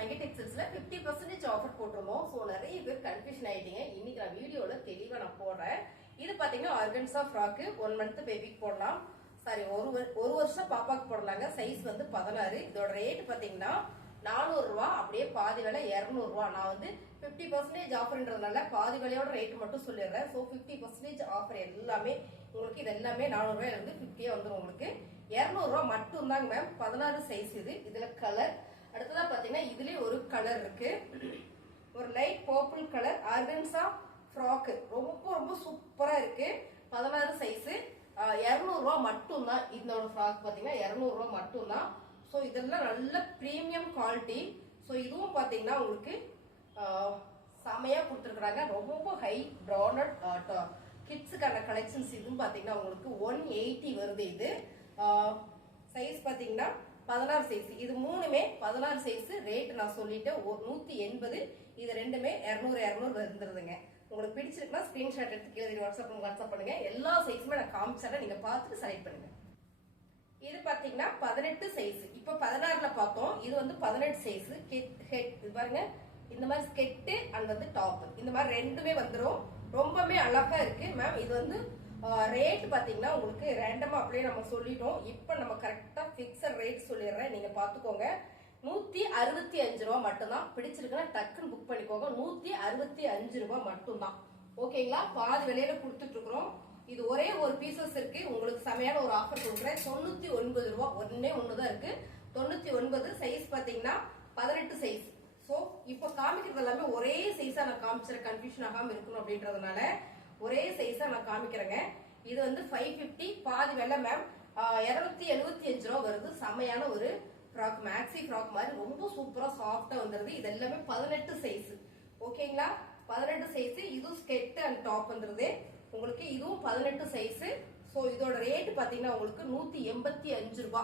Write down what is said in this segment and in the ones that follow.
மெகடெக்ஸஸ் மெகடெக்ஸஸ்ல fifty percentage offer போட்டிருந்தோம். So நிறைய பேர் கன்ஃபியூஷன் ஆயிட்டீங்க. இன்னைக்கு நான் வீடியோல தெளிவா நான் போடுறேன். இது பாத்தீங்கன்னா ஆர்கன்ஸா ஃப்ராக்கு ஒன் மந்த் பேபிக்கு போடலாம். சாரி ஒரு ஒரு வருஷம் பாப்பாக்கு போடலாங்க. சைஸ் வந்து பதினாறு. இதோட ரேட் பாத்தீங்கன்னா நானூறு ரூபா. அப்படியே பாதி விலை இருநூறு ரூபா. நான் வந்து பிப்டி பர்சன்டேஜ் ஆஃபர்ன்றதுனால பாதி விலையோட ரேட் மட்டும் சொல்லிடுறேன். ஸோ பிப்டி பர்சன்டேஜ் ஆஃபர் எல்லாமே உங்களுக்கு இது எல்லாமே நானூறு ரூபாயில வந்துடும் உங்களுக்கு. இருநூறு ரூபா மட்டும் தாங்க மேம் பதினாறு சைஸ் இது. இதுல கலர் அடுத்ததா பாத்தீங்கன்னா இதுலயே ஒரு கலர் இருக்கு. ஒரு light purple colour organza frock ரொம்ப ரொம்ப சூப்பரா இருக்கு. பதினாறு சைஸ் இரநூறுவா மட்டும்தான். இதோட ஃப்ராக் பாத்தீங்கன்னா இரநூறுவா மட்டும்தான். ஸோ இதெல்லாம் நல்ல ப்ரீமியம் குவாலிட்டி ஸோ இதுவும் பாத்தீங்கன்னா உங்களுக்கு செமையாக செமையா கொடுத்துருக்குறாங்க. ரொம்ப ஹை ப்ரௌனட் கிட்ஸுக்கான கலெக்ஷன்ஸ் இதுவும் பாத்தீங்கன்னா உங்களுக்கு ஒன் எயிட்டி வருது இது. சைஸ் பாத்தீங்கன்னா பதினாறு சைஸ் இது மூணுமே பதினாறு சைஸ் ரேட் நான் சொல்லிட்டேன் நூத்தி எண்பது. இது ரெண்டுமே இரநூறு இரநூறு வந்துருதுங்க. உங்களுக்கு பிடிச்சிருக்குன்னா ஸ்கிரீன்ஷாட் எடுத்து கீழே வாட்ஸ்அப் வாட்ஸ்அப் பண்ணுங்க. எல்லா சைஸுமே நான் காமிச்சேன் நீங்க பார்த்துட்டு செலக்ட் பண்ணுங்க. இது பாத்தீங்கன்னா பதினெட்டு சைஸ் இப்ப பதினாறுல பார்த்தோம். இது வந்து பதினெட்டு சைஸ் ஹெட் இது பாருங்க. இந்த மாதிரி ஸ்கெட்டு அண்ட் வந்து டாப் இந்த மாதிரி ரெண்டுமே வந்துடும் ரொம்பவே அழகா இருக்கு. மேம் இது வந்து ரேட் பார்த்தீங்கன்னா உங்களுக்கு ரேண்டமாக அப்படியே நம்ம சொல்லிட்டோம். இப்போ நம்ம கரெக்டாக ஃபிக்ஸட் ரேட் சொல்லிடுறேன். நீங்கள் பார்த்துக்கோங்க நூற்றி அறுபத்தி அஞ்சு ரூபா மட்டும்தான். பிடிச்சிருக்குன்னா டக்குன்னு புக் பண்ணிக்கோங்க. நூற்றி அறுபத்தி அஞ்சு ரூபா மட்டும்தான். ஓகேங்களா? பாதி விலையில கொடுத்துட்டு இருக்கிறோம் இது ஒரே ஒரு பீசஸ் இருக்கு. உங்களுக்கு செமையான ஒரு ஆஃபர் கொடுக்குறேன். தொண்ணூற்றி ஒன்பது ரூபா. ஒன்னே தான் இருக்கு. தொண்ணூற்றி ஒன்பது சைஸ் பார்த்தீங்கன்னா பதினெட்டு சைஸ் ஸோ இப்போ காமிக்கிறது எல்லாமே ஒரே சைஸாக நான் காமிச்சிட கன்ஃபியூஷன் ஆகாம இருக்கணும் அப்படின்றதுனால ஒரே சைஸா நான் காமிக்கிறேங்க. இது வந்து ஃபைவ் பிப்டி பாதி வெள்ளை மேம் இருநூத்தி எழுபத்தி அஞ்சு ரூபா வருது. செமையான ஒரு ஃப்ராக் மேக்ஸி ஃப்ராக் மாதிரி. ரொம்ப சூப்பரா சாஃப்டா வந்துருது. இது எல்லாமே பதினெட்டு சைஸ் ஓகேங்களா பதினெட்டு சைஸ் இதுவும் ஸ்கெட் அண்ட் டாப் வந்துருது. உங்களுக்கு இதுவும் பதினெட்டு சைஸ் ஸோ இதோட ரேட் பாத்தீங்கன்னா உங்களுக்கு நூத்தி எண்பத்தி அஞ்சு ரூபா.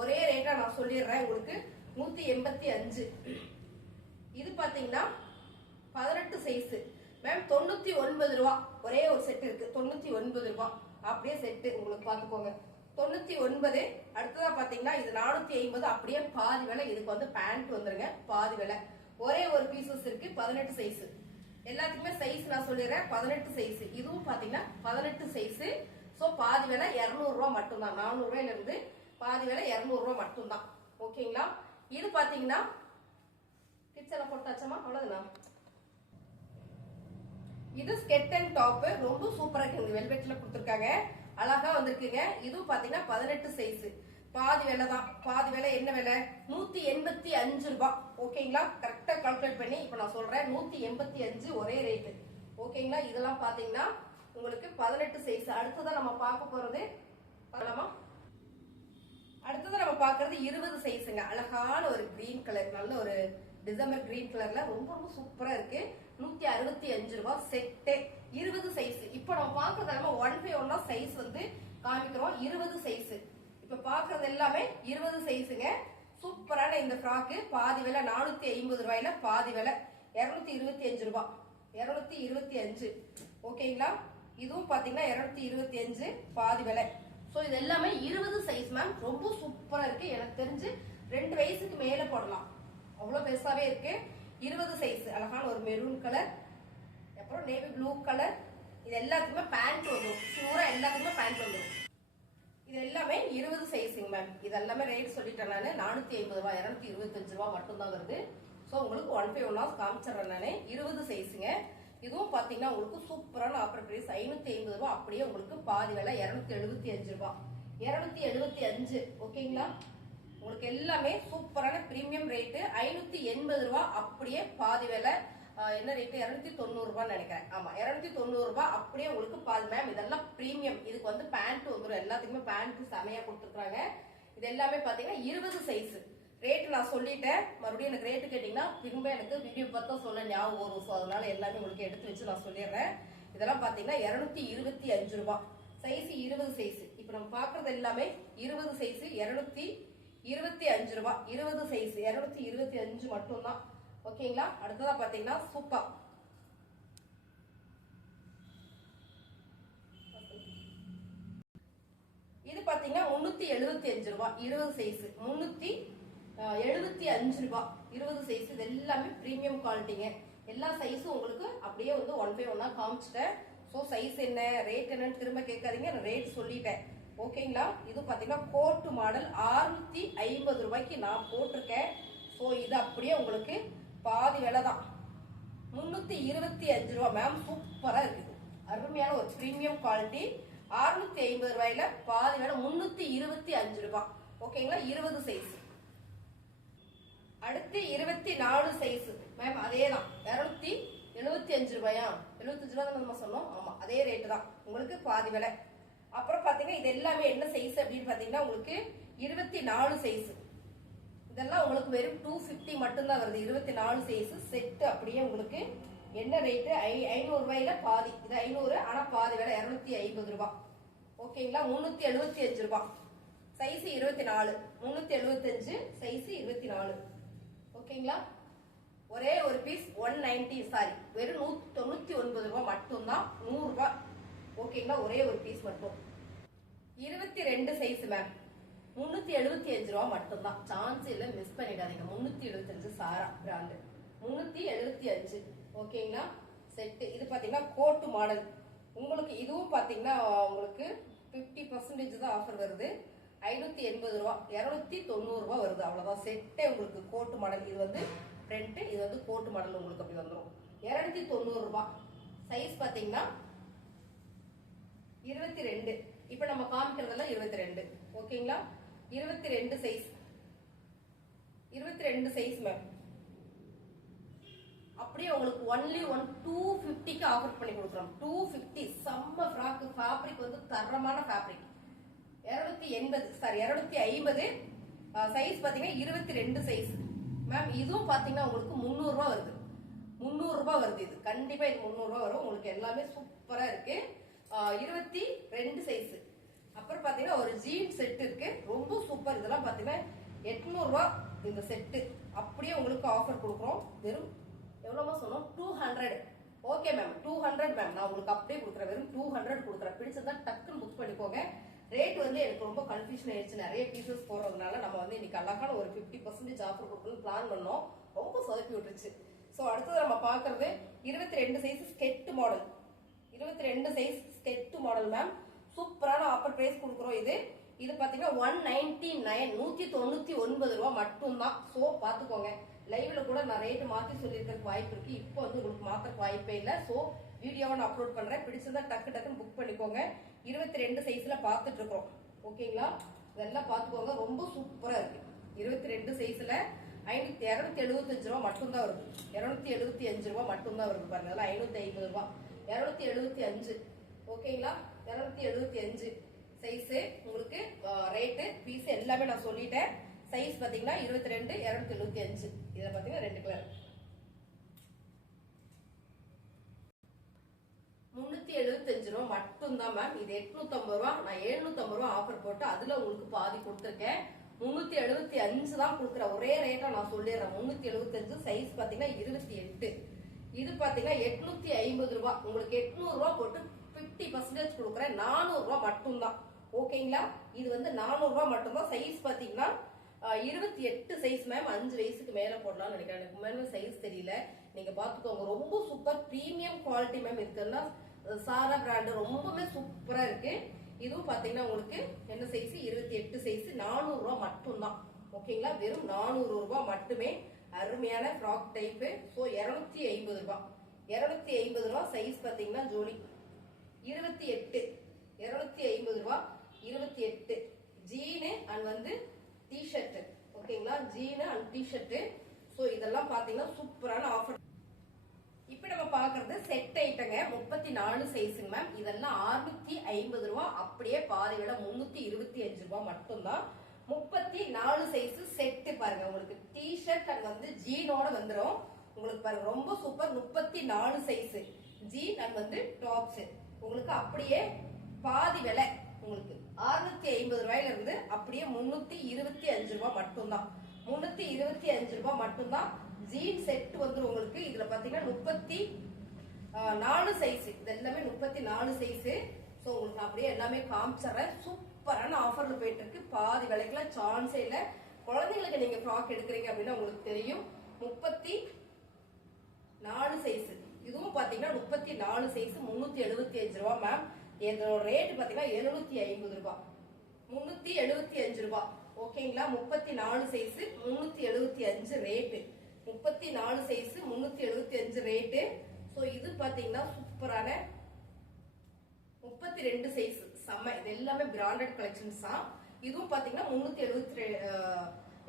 ஒரே ரேட்டா நான் சொல்லிடுறேன் உங்களுக்கு. நூத்தி எண்பத்தி அஞ்சு. இது பாத்தீங்கன்னா பதினெட்டு சைஸ் மேம் தொண்ணூத்தி ஒன்பது ரூபா. ஒரே ஒரு செட் இருக்கு. தொண்ணூத்தி ஒன்பது ரூபா. அப்படியே செட்டு உங்களுக்கு பாத்துக்கோங்க தொண்ணூத்தி ஒன்பது அடுத்ததா பாத்தீங்கன்னா இது நானூத்தி ஐம்பது. அப்படியே பாதி விலை. இதுக்கு வந்து பேண்ட் வந்துருங்க. பாதி விலை. ஒரே ஒரு பீசஸ் இருக்கு. பதினெட்டு சைஸ் எல்லாத்துக்குமே சைஸ் நான் சொல்லிடுறேன். பதினெட்டு சைஸ் இதுவும் பாத்தீங்கன்னா பதினெட்டு சைஸ் சோ பாதி விலை இருநூறு ரூபா மட்டும்தான். நானூறு ரூபாயில இருந்து பாதி விலை இருநூறு ரூபா மட்டும்தான். ஓகேங்களா இது பாத்தீங்கன்னா கிச்சனை போட்டாச்சமா அவ்வளவுதானா? இது ஸ்கெட் அண்ட் டாப் ரொம்ப சூப்பரா இருக்கு. இந்த வெல்வெட்ல கொடுத்துருக்காங்க. அழகா வந்திருக்குங்க. இதுவும் பாத்தீங்கன்னா பதினெட்டு சைஸ் பாதி விலை தான். பாதி விலை என்ன விலை? நூத்தி எண்பத்தி அஞ்சு ரூபாய். ஓகேங்களா கரெக்டா கால்குலேட் பண்ணி இப்ப நான் சொல்றேன். நூத்தி எண்பத்தி அஞ்சு ஒரே ரேட்டு ஓகேங்களா இதெல்லாம் பாத்தீங்கன்னா உங்களுக்கு பதினெட்டு சைஸ் அடுத்ததான் நம்ம பார்க்க போறது பார்க்கலாமா? அடுத்தது நம்ம பாக்குறது இருபது சைஸுங்க அழகான ஒரு கிரீன் கலர் நல்ல ஒரு டிசம்பர் கிரீன் கலர்ல ரொம்ப ரொம்ப சூப்பரா இருக்கு. நூத்தி அறுபத்தி அஞ்சு ரூபாய் செட்டு. இருபது சைஸ் இப்போ நம்ம பாக்குறது எல்லாமே ஒன் பை ஒன்னா சைஸ் வந்து காமிக்கிறோம். இருபது சைஸ் இப்ப பாக்குறது எல்லாமே இருபது சைஸுங்க சூப்பரான இந்த ஃப்ராக்கு பாதி விலை நானூத்தி ஐம்பது ரூபாயில பாதி விலை. இருநூத்தி இருபத்தி அஞ்சு ரூபாய் இருநூத்தி இருபத்தி அஞ்சு. ஓகேங்களா? இதுவும் பாத்தீங்கன்னா இருநூத்தி இருபத்தி அஞ்சு பாதி விலை. சோ இது எல்லாமே இருபது சைஸ் மேம் ரொம்ப சூப்பரா இருக்கு. எனக்கு தெரிஞ்சு ரெண்டு வயசுக்கு மேல போடலாம். அவ்வளவு பெருசாவே இருக்கு. இருபது சைஸ் அழகான ஒரு மெரூன் கலர் அப்புறம் நேவி ப்ளூ கலர் இது எல்லாத்துக்குமே பேண்ட் வந்துடும் ஷூரா எல்லாத்துக்குமே பேண்ட் வந்துடும் இது எல்லாமே இருபது சைஸுங்க மேம் இது எல்லாமே ரேட் சொல்லிட்டேன் நான். நானூற்றி ஐம்பது ரூபா இரநூத்தி இருபத்தஞ்சு ரூபாய் மட்டும்தான் வருது. ஸோ உங்களுக்கு ஒன் ஃபைவ் ஒன் காமிச்சிடுறேன் நான். இருபது சைஸுங்க இதுவும் பார்த்தீங்கன்னா உங்களுக்கு சூப்பரான ஆஃபர் பிரைஸ் ஐநூற்றி ஐம்பது ரூபா அப்படியே உங்களுக்கு பாதி விலை இரநூத்தி எழுபத்தி அஞ்சு ரூபா இரநூத்தி எழுபத்தி அஞ்சு. ஓகேங்களா உங்களுக்கு எல்லாமே சூப்பரான பிரீமியம் ரேட்டு ஐநூத்தி எண்பது ரூபா அப்படியே பாதி விலை என்ன ரேட்டு இருநூத்தி தொண்ணூறுரூவான்னு நினைக்கிறேன். ஆமா இருநூத்தி தொண்ணூறு அப்படியே உங்களுக்கு பாதி மேம் இதெல்லாம் பிரீமியம் இதுக்கு வந்து பேண்ட் வந்துடும் எல்லாத்துக்குமே பேண்ட் செமையா கொடுத்துருக்காங்க இது எல்லாமே பாத்தீங்கன்னா இருபது சைஸ் ரேட் நான் சொல்லிட்டேன். மறுபடியும் எனக்கு ரேட்டு கேட்டீங்கன்னா திரும்ப எனக்கு வீடியோ பார்த்தா சொல்ல ஞாபகம் வரும். ஸோ அதனால எல்லாமே உங்களுக்கு எடுத்து வச்சு நான் சொல்லிடுறேன். இதெல்லாம் பாத்தீங்கன்னா இருநூத்தி இருபத்தி அஞ்சு ரூபாய் சைஸ் இருபது சைஸ் இப்போ நம்ம பாக்குறது எல்லாமே இருபது சைஸ் இருநூத்தி இருபத்தி அஞ்சு ரூபா. இருபது சைஸ் இருநூத்தி இருபத்தி அஞ்சு மட்டும்தான். ஓகேங்களா? அடுத்ததா பாத்தீங்கன்னா சூப்பர் இது பாத்தீங்கன்னா முன்னூத்தி எழுபத்தி அஞ்சு ரூபா. இருபது சைஸ் முன்னூத்தி எழுபத்தி அஞ்சு ரூபா. இருபது சைஸ் இது எல்லாமே ப்ரீமியம் குவாலிட்டிங்க எல்லா சைஸும் உங்களுக்கு அப்படியே வந்து ஒன் பை ஒன்னா காமிச்சிட்டேன். ஸோ சைஸ் என்ன ரேட் என்னன்னு திரும்ப கேட்காதீங்க. ரேட் சொல்லிட்டேன். ஓகேங்களா? இது பார்த்தீங்கன்னா கோட்டு மாடல் அறுநூத்தி ஐம்பது ரூபாய்க்கு நான் போட்டிருக்கேன். ஸோ இது அப்படியே உங்களுக்கு பாதி விலை தான். முந்நூற்றி இருபத்தி அஞ்சு ரூபா மேம் சூப்பராக இருக்குது. அருமையான ஒரு ப்ரீமியம் குவாலிட்டி அறுநூத்தி ஐம்பது ரூபாயில பாதி விலை முந்நூற்றி இருபத்தி அஞ்சு ரூபா. ஓகேங்களா? இருபது சைஸ் அடுத்து இருபத்தி நாலு சைஸ் மேம் அதே தான். இரநூத்தி எழுபத்தி அஞ்சு ரூபாயா? எழுபத்தஞ்சு ரூபா தான் நம்ம சொன்னோம். ஆமாம் அதே ரேட்டு தான். உங்களுக்கு பாதி விலை. அப்புறம் பாத்தீங்கன்னா இது எல்லாமே என்ன சைஸ் அப்படின்னு பாத்தீங்கன்னா உங்களுக்கு இருபத்தி நாலு சைஸ் இதெல்லாம் உங்களுக்கு வெறும் டூ ஃபிஃப்டி மட்டும்தான் வருது. இருபத்தி நாலு சைஸ் செட்டு அப்படியே உங்களுக்கு என்ன ரேட்டு ஐ ஐநூறு ரூபாயில பாதி. இது ஐநூறு ஆனா பாதி விலை இரநூத்தி ஐம்பது ரூபாய் ஓகேங்களா முன்னூத்தி எழுபத்தி அஞ்சு ரூபாய் சைஸ் இருபத்தி நாலு முந்நூத்தி எழுபத்தஞ்சு சைஸ் இருபத்தி நாலு ஓகேங்களா ஒரே ஒரு பீஸ் ஒன் நைன்டி சாரி வெறும் நூத்தி தொண்ணூத்தி ஒன்பது ரூபாய் மட்டும்தான். நூறு ரூபாய் ஓகேங்களா? ஒரே ஒரு பீஸ் மட்டும். இருபத்தி ரெண்டு சைஸ் மேம் முன்னூத்தி எழுபத்தி அஞ்சு ரூபா மட்டும்தான். சான்ஸ் இல்ல மிஸ் பண்ணிடாதீங்க. முன்னூத்தி எழுபத்தி அஞ்சு சாரா பிராண்டு முன்னூத்தி எழுபத்தி அஞ்சு ஓகேங்களா? செட்டு இது பாத்தீங்கன்னா கோட்டு மாடல். உங்களுக்கு இதுவும் பாத்தீங்கன்னா உங்களுக்கு பிப்டி பர்சன்டேஜ் தான் ஆஃபர் வருது. ஐநூத்தி எண்பது ரூபா இருநூத்தி தொண்ணூறு ரூபா வருது. அவ்வளவுதான். செட்டே உங்களுக்கு கோட்டு மாடல். இது வந்து பிரிண்ட் இது வந்து கோட்டு மாடல் உங்களுக்கு அப்படி வந்துடும் இருநூத்தி தொண்ணூறு ரூபா. சைஸ் பாத்தீங்கன்னா இருபத்தி ரெண்டு. இப்ப நம்ம காமிக்கிறதெல்லாம் இருபத்தி ரெண்டு. ஓகேங்களா? இருபத்தி ரெண்டு சைஸ் இருபத்தி ரெண்டு சைஸ் மேம் அப்படியே உங்களுக்கு ஒன்லி ஒன் டூ ஃபிஃப்டிக்கு ஆஃபர் பண்ணி கொடுக்குறோம். டூ ஃபிஃப்டி செம்ம ஃப்ராக்கு ஃபேப்ரிக் வந்து தரமான ஃபேப்ரிக் இரநூத்தி எண்பது சாரி இரநூத்தி ஐம்பது. சைஸ் பார்த்தீங்கன்னா இருபத்தி ரெண்டு சைஸ் மேம் இதுவும் பார்த்தீங்கன்னா உங்களுக்கு முந்நூறுரூவா வருது. முந்நூறுரூபா வருது இது. கண்டிப்பாக இது முந்நூறுரூவா வரும். உங்களுக்கு எல்லாமே சூப்பராக இருக்குது இருபத்தி ரெண்டு சைஸ் அப்புறம் பாத்தீங்கன்னா ஒரு ஜீன் செட் இருக்கு. ரொம்ப சூப்பர் இதெல்லாம் பாத்தீங்கன்னா எட்நூறு இந்த செட்டு அப்படியே உங்களுக்கு ஆஃபர் கொடுக்குறோம். வெறும் எவ்வளோமா சொன்னோம்? Two hundred okay ma'am two hundred ma'am நான் உங்களுக்கு அப்படியே கொடுக்குறேன். வெறும் டூ ஹண்ட்ரட் கொடுக்குறேன். பிடிச்சதா டக்குன்னு புக் பண்ணிக்கோங்க. ரேட் வந்து எனக்கு ரொம்ப கன்ஃபியூஷன் ஆயிடுச்சு. நிறைய பீசஸ் போடுறதுனால நம்ம வந்து இன்னைக்கு அழகான ஒரு ஃபிஃப்டி பர்சன்டேஜ் ஆஃபர் கொடுக்கணும்னு பிளான் பண்ணோம். ரொம்ப சொதப்பி விட்டுருச்சு. ஸோ அடுத்தது நம்ம பார்க்கறது இருபத்தி ரெண்டு சைஸ் ஸ்கெட் மாடல் இருபத்தி ரெண்டு சைஸ் ஸ்டெத்து மாடல் மேம் சூப்பரான ஆஃபர் பிரைஸ் கொடுக்குறோம் இது. இது பாத்தீங்கன்னா ஒன் நைன்டி நைன் நூத்தி தொண்ணூத்தி ஒன்பது ரூபா மட்டும்தான். ஸோ பாத்துக்கோங்க. லைவ்ல கூட நான் ரேட்டு மாத்தி சொல்லியிருக்கிறதுக்கு வாய்ப்பு இருக்கு. இப்போ வந்து உங்களுக்கு மாத்தக்கு வாய்ப்பே இல்லை. ஸோ வீடியோவை நான் அப்லோட் பண்றேன். பிடிச்சிருந்தா டக்கு டக்குன்னு புக் பண்ணிக்கோங்க. இருபத்தி ரெண்டு சைஸ்ல பார்த்துட்டு ஓகேங்களா இதெல்லாம் பார்த்துக்கோங்க ரொம்ப சூப்பரா இருக்கு. இருபத்தி ரெண்டு சைஸ்ல ஐநூத்தி இரநூத்தி எழுபத்தஞ்சு ரூபா மட்டும்தான் வருது. இரநூத்தி எழுபத்தி அஞ்சு ரூபா மட்டும்தான் வருது பாருங்க. அதெல்லாம் ஐநூத்தி ஐம்பது ரூபா. இரநூத்தி எழுபத்தி அஞ்சு. ஓகேங்களா இரநூத்தி எழுபத்தி அஞ்சு சைஸ் உங்களுக்கு ரேட்டு பீஸ் எல்லாமே நான் சொல்லிட்டேன். சைஸ் பாத்தீங்கன்னா இருபத்தி ரெண்டு இரநூத்தி எழுபத்தி அஞ்சு. இதை பாத்தீங்கன்னா ரெண்டு கலர் முன்னூத்தி எழுபத்தஞ்சு ரூபா மட்டும்தான் மேம் இது எட்நூத்தம்பது ரூபா. நான் எழுநூத்தம்பது ரூபா ஆஃபர் போட்டு அதுல உங்களுக்கு பாதி கொடுத்துருக்கேன். முன்னூத்தி எழுபத்தி அஞ்சு தான் கொடுக்குற ஒரே ரேட்டா நான் சொல்லிடுறேன். முன்னூத்தி எழுபத்தஞ்சு சைஸ் பாத்தீங்கன்னா இருபத்தி எட்டு. இது பாத்தீங்கன்னா எட்நூத்தி ஐம்பது ரூபா. உங்களுக்கு எட்நூறு ரூபா போட்டு பிப்டி பர்சன்டேஜ் கொடுக்குறேன். நானூறு ரூபா மட்டும்தான் ஓகேங்களா இது வந்து நானூறுரூவா மட்டும்தான். சைஸ் பாத்தீங்கன்னா இருபத்தி எட்டு சைஸ் மேம் அஞ்சு வயசுக்கு மேல போடலாம்னு நினைக்கிறேன். எனக்கு மேலே சைஸ் தெரியல. நீங்க பாத்துக்கோங்க ரொம்ப சூப்பர் பிரீமியம் குவாலிட்டி மேம் இருக்குன்னா சாரா பிராண்ட் ரொம்பவே சூப்பரா இருக்கு. இதுவும் பாத்தீங்கன்னா உங்களுக்கு என்ன சைஸ் இருபத்தி எட்டு சைஸ் நானூறு ரூபா மட்டும்தான் ஓகேங்களா வெறும் நானூறு ரூபாய் மட்டுமே. அருமையான ஃப்ராக் டைப்பு ஸோ இரநூத்தி ஐம்பது ரூபாய் இரநூத்தி ஐம்பது ரூபாய் சைஸ் பாத்தீங்கன்னா ஜோடி. இருபத்தி எட்டு. இருநூத்தி ஐம்பது ரூபா இருபத்தி எட்டு. ஜீனு அண்ட் வந்து டிஷர்ட் ஓகேங்களா? ஜீனு அண்ட் டிஷர்ட் ஸோ இதெல்லாம் பார்த்தீங்கன்னா சூப்பரான ஆஃபர் இப்போ நம்ம பார்க்கறது செட் ஐட்டங்க முப்பத்தி நாலு சைஸுங்க மேம் இதெல்லாம் அறுநூத்தி ஐம்பது ரூபா. அப்படியே பாதி விட முன்னூத்தி இருபத்தி அஞ்சு ரூபா மட்டும்தான். முப்பத்தி நாலு சைஸ் செட்டு பாருங்க. உங்களுக்கு டிஷர்ட் அண்ட் வந்து ஜீனோட வந்துடும் உங்களுக்கு பாருங்க ரொம்ப சூப்பர் முப்பத்தி நாலு சைஸ் ஜீன் அண்ட் வந்து டாப்ஸ் உங்களுக்கு அப்படியே பாதி விலை உங்களுக்கு. அறுநூத்தி ஐம்பது ரூபாயில இருந்து அப்படியே முன்னூத்தி இருபத்தி அஞ்சு ரூபாய் மட்டும்தான். முன்னூத்தி இருபத்தி அஞ்சு ரூபாய் மட்டும்தான் ஜீன் செட் வந்து உங்களுக்கு. இதுல பாத்தீங்கன்னா முப்பத்தி நாலு சைஸ் இது எல்லாமே முப்பத்தி நாலு சைஸ் ஸோ உங்களுக்கு அப்படியே எல்லாமே காமிச்சிடுறேன். சூப்பரான ஆஃபர்ல போயிட்டு இருக்கு பாதி விலைக்குலாம் சான்ஸே இல்லை. குழந்தைங்களுக்கு நீங்க ஃப்ராக் எடுக்கிறீங்க அப்படின்னா உங்களுக்கு தெரியும். முப்பத்தி நாலு சைஸ் இதுவும் பாத்தீங்கன்னா முப்பத்தி நாலு சைஸ் முன்னூத்தி எழுபத்தி அஞ்சு ரூபா மேம் இதோட ரேட் பாத்தீங்கன்னா எழுநூத்தி ஐம்பது ரூபாய் முன்னூத்தி எழுபத்தி அஞ்சு ரூபா. ஓகேங்களா முப்பத்தி நாலு சைஸ் முன்னூத்தி எழுபத்தி அஞ்சு ரேட்டு முப்பத்தி நாலு சைஸ் முன்னூத்தி எழுபத்தி அஞ்சு ரேட்டு ஸோ இது பாத்தீங்கன்னா சூப்பரான முப்பத்தி ரெண்டு சைஸ் செம்ம. இது எல்லாமே பிராண்டட் கலெக்ஷன்ஸ் தான் இதுவும் பாத்தீங்கன்னா முன்னூத்தி எழுபத்தி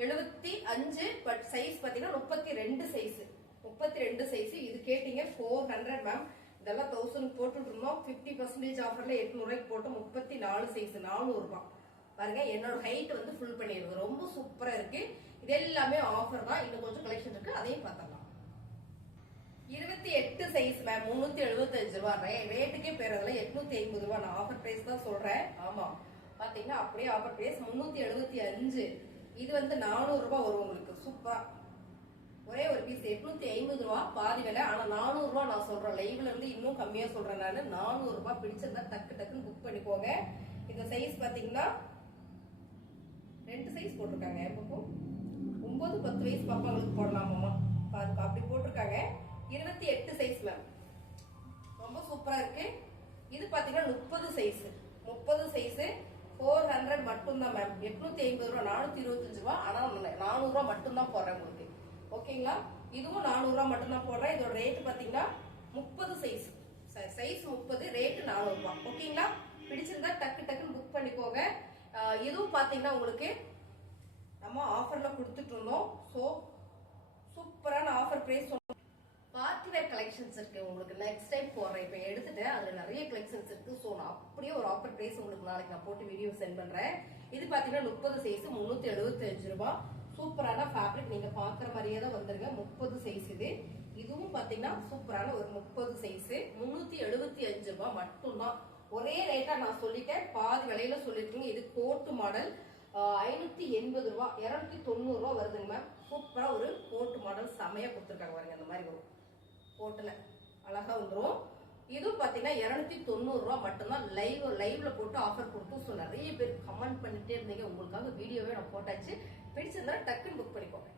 எழுபத்தி அஞ்சு பட் சைஸ் பாத்தீங்கன்னா முப்பத்தி ரெண்டு சைஸ் முப்பத்தி ரெண்டு சைஸ் கேட்டீங்க ஃபோர் ஹண்ட்ரட் மேம் இதெல்லாம் தௌசண்ட் போட்டுட்டு இருந்தோம் ஃபிஃப்டி பர்சன்டேஜ் ஆஃபர்ல எட்நூறுவாய்க்கு போட்டு முப்பத்தி நாலு சைஸ் நானூறு ரூபாய் பாருங்க என்னோட ஹைட் வந்து ஃபுல் பண்ணிருக்கு ரொம்ப சூப்பரா இருக்கு. இது எல்லாமே ஆஃபர் தான். இன்னும் கொஞ்சம் கலெக்ஷன் இருக்கு. அதையும் பார்த்தலாம் இருபத்தி எட்டு சைஸ் மேம் முன்னூத்தி எழுபத்தஞ்சு ரூபா. ரே- ரேட்டுக்கே பேரதுல எட்நூத்தி ஐம்பது ரூபா. நான் ஆஃபர் பிரைஸ் தான் சொல்றேன். ஆமா. பாத்தீங்கன்னா அப்படியே ஆஃபர் பிரைஸ் முன்னூத்தி எழுபத்தி அஞ்சு. இது வந்து நானூறு ரூபாய் வரும் உங்களுக்கு. சூப்பரா ஒரே ஒரு பீஸ் எட்நூத்தி ஐம்பது ரூபா பாதி விலை. ஆனா நானூறு ரூபா நான் சொல்றேன். லைவ்ல இருந்து இன்னும் கம்மியா சொல்றேன் நானு. நானூறு ரூபாய் பிடிச்சிருந்தா டக்கு டக்குன்னு புக் பண்ணிக்கோங்க. இந்த சைஸ் பாத்தீங்கன்னா ரெண்டு சைஸ் போட்டிருக்காங்க. எப்பக்கும் ஒன்பது பத்து வயசு பாப்பாங்களுக்கு போடலாமாம்மா பாருங்க அப்படி போட்டிருக்காங்க. இருபத்தி எட்டு சைஸ் மேம் ரொம்ப சூப்பரா இருக்கு. இது பாத்தீங்கன்னா முப்பது சைஸ் முப்பது சைஸ் ஃபோர் ஹண்ட்ரட் மட்டும்தான் மேம் எட்நூத்தி ஐம்பது ரூபா நானூத்தி இருபத்தஞ்சு ரூபா. ஆனா நானூறு ரூபா மட்டும்தான் போடுறேன் உங்களுக்கு. ஓகேங்களா? இதுவும் நானூறுரூவா மட்டும்தான் போடுறேன். இதோட ரேட்டு பாத்தீங்கன்னா முப்பது சைஸ் சைஸ் முப்பது ரேட்டு நானூறு ஓகேங்களா? பிடிச்சிருந்தா டக்கு டக்குன்னு புக் பண்ணிக்கோங்க. இதுவும் பாத்தீங்கன்னா உங்களுக்கு நம்ம ஆஃபர்ல கொடுத்துட்டு இருந்தோம். ஸோ சூப்பரான ஆஃபர் பிரைஸ் பார்ட்டிவேர் கலெக்ஷன்ஸ் இருக்கு உங்களுக்கு. நெக்ஸ்ட் டைம் போடுறேன். இப்போ எடுத்துட்டேன். அதுல நிறைய கலெக்ஷன்ஸ் இருக்கு. ஸோ நான் அப்படியே ஒரு ஆஃபர் பிரைஸ் உங்களுக்கு நாளைக்கு நான் போட்டு வீடியோ சென்ட் பண்றேன். இது பாத்தீங்கன்னா முப்பது சைஸ் முன்னூத்தி எழுபத்தி அஞ்சு ரூபாய் சூப்பரான ஃபேப்ரிக் நீங்க பாக்குற மாதிரியே தான் வந்துருங்க. முப்பது சைஸ் இது. இதுவும் பாத்தீங்கன்னா சூப்பரான ஒரு முப்பது சைஸ் முன்னூத்தி எழுபத்தி அஞ்சு ரூபாய் மட்டும்தான். ஒரே ரேட்டா நான் சொல்லிட்டேன். பாதி விலையில சொல்லிருக்கீங்க. இது கோட்டு மாடல் ஐநூத்தி எண்பது ரூபா இருநூத்தி தொண்ணூறு ரூபா வருதுங்க மேம் சூப்பரா ஒரு கோட்டு மாடல் செமையா கொடுத்துருக்காங்க பாருங்க. அந்த மாதிரி வரும். கோட்டுல அழகா வந்துடும் இதுவும் பாத்தீங்கன்னா இருநூத்தி தொண்ணூறுரூவா மட்டும்தான். லைவ் லைவ்ல போட்டு ஆஃபர் கொடுத்து ஸோ நிறைய பேர் கமெண்ட் பண்ணிட்டே இருந்தீங்க. உங்களுக்காக வீடியோவே நான் போட்டாச்சு. பிடிச்சிருந்தா டக்குன்னு புக் பண்ணிக்கோங்க.